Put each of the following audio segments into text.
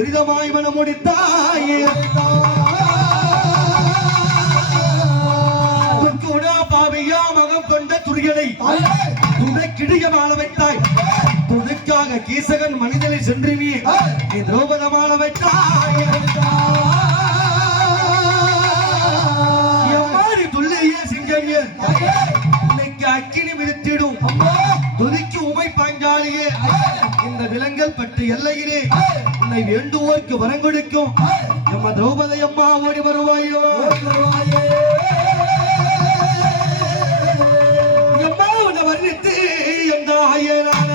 சுகமாய் மனம் முடித்தாய். துக்குடா பாவியா மகம் கொண்ட துரியனை துணைக்கிடிய மாள வைத்தாய். துணைக்காக கீசகன் மனிதனை சென்று நீ திரௌபதமாள வைத்தாய். எம்மாடி துள்ளிய சிங்கமிய இன்னைக்கு அக்கினி விரித்திடும் துதிக்கு உமை பாஞ்சாலியே. இந்த விலங்கல் பட்டு எல்லையிலே உன்னை வேண்டுவோர்க்கு வரம் கொடுக்கும். நம்ம திரௌபதி அம்மா ஓடி வருவாயோ? எம்மா உன்னை வர்ணித்து எந்த ஆயரான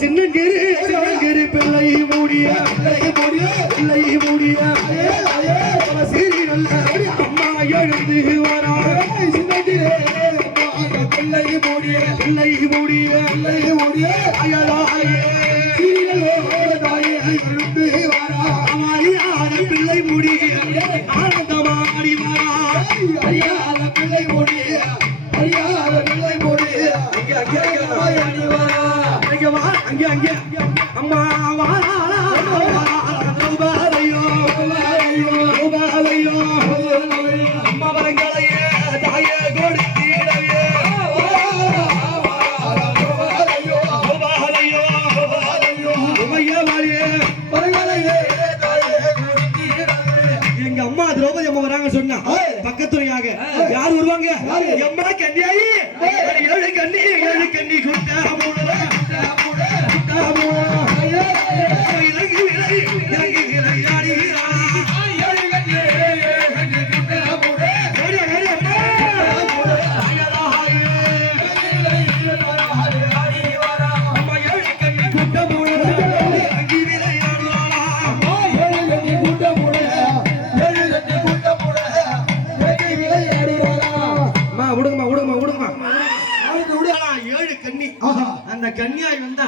சின்னங்கேரு சின்னங்கேரு பிள்ளை மூடிய பிள்ளை மூடிய அவ சீரி நல்ல அம்மா எழுந்து வரா பிள்ளை மூடிய பிள்ளை மூடிய அயலாயே அமாரியான அங்க வா அங்க அங்க அம்மா வாரா கன்னியாய் வந்தா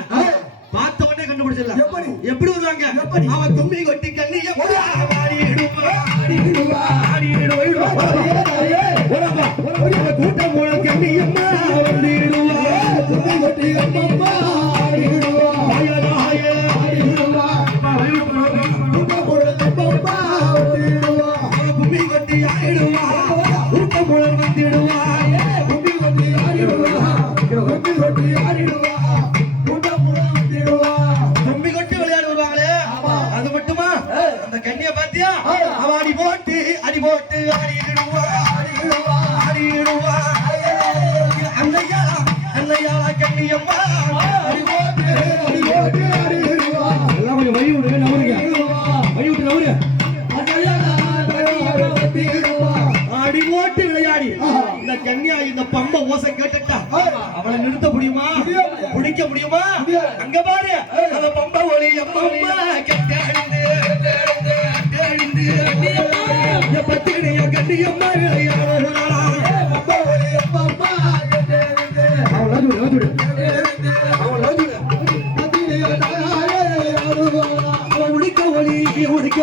பார்த்த உடனே கண்டுபிடிச்சிடலாம். எப்படி? எப்படி வருவாங்க எப்படி? அவன் தும்பி கொட்டி கண்ணி எப்படி? ஆடிடுவா, ஆடிடுவா, ஆடிடுவா, இடுவா. ஓரப்பா, அவன் கூட்டம் போல கண்ணி அம்மா வந்துடுவா. தாயதாயே, அம்மா வழிவிட்டு அவன் கும்மி கொட்டி ஆடிடுவா. கூட்டம் போல வந்துடுவா போட்டு விளையாடி. இந்த கன்னியா இந்த பம்ப ஓசை கேட்டுட்டா அவளை நிறுத்த முடியுமா? பிடிக்க முடியுமா? அங்க பாரு. அந்த பம்ப ஒளி அம்மா கெட்ட விடு, அவளை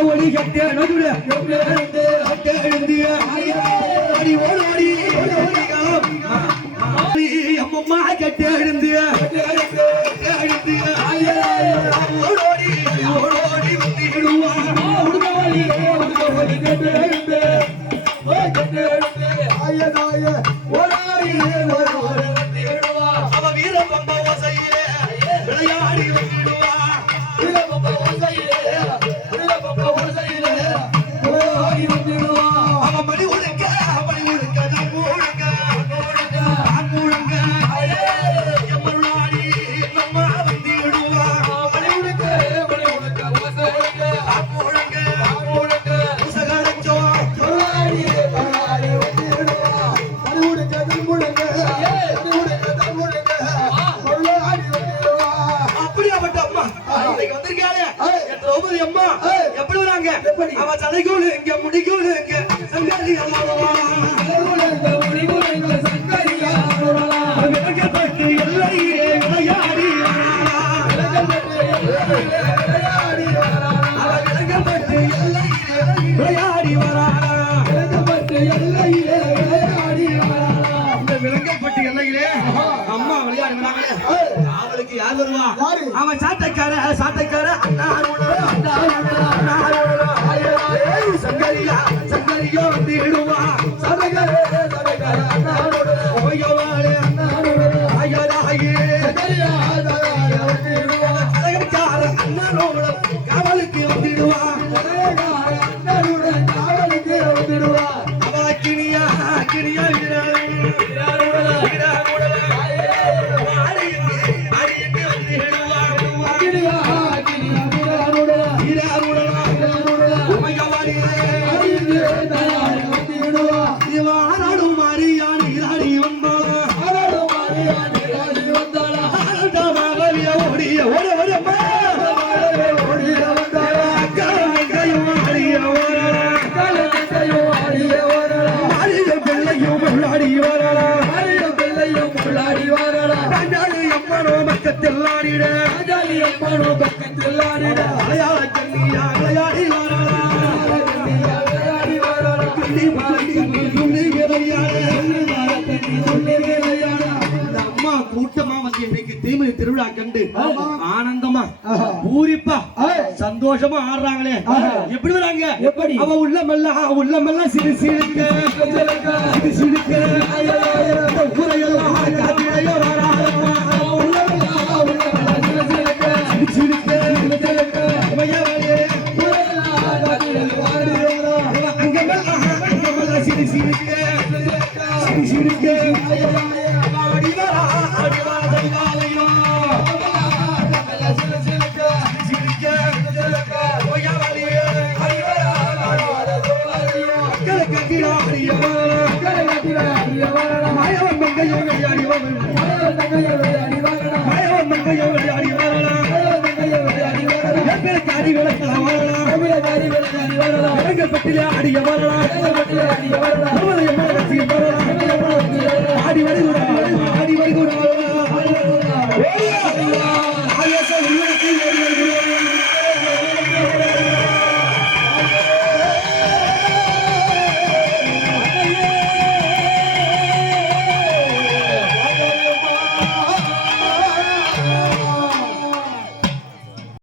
ஓடி கட்டே நடுல எவ்வளவு அட்டே எழுந்திய அடி ஓடி ஓடி அம்மம்மா கட்டே எழுந்திய அவளுக்கு யார் வருவா? அவன் சாட்டைக்கார சாட்டைக்கார அண்ணா அண்ணா சங்கரியா சங்கரியா வந்து இடுவா ஓயவாளே ஐயராயே. சலகக்கார அண்ணனோட காவலுக்கு அவ அலையாள கண்ணியா விளையாடி வரலாம் துள்ளி பாடி துள்ளி விளையாட இந்த அம்மா கூட்டமா வந்து இன்னைக்கு தீமிதி திருவிழா கண்டு ஆனந்தமா பூரிப்பா சந்தோஷமா ஆடுறாங்களே எப்படி வராங்க? எப்படி? அவ உள்ளமெல்லாம் உள்ளமெல்லாம் சிறு சிறுக்க சிறு சிறுக்க அடி அடிய வரலாம் பெட்டிலே அடிய வரலாம் உள்ளடத்தில்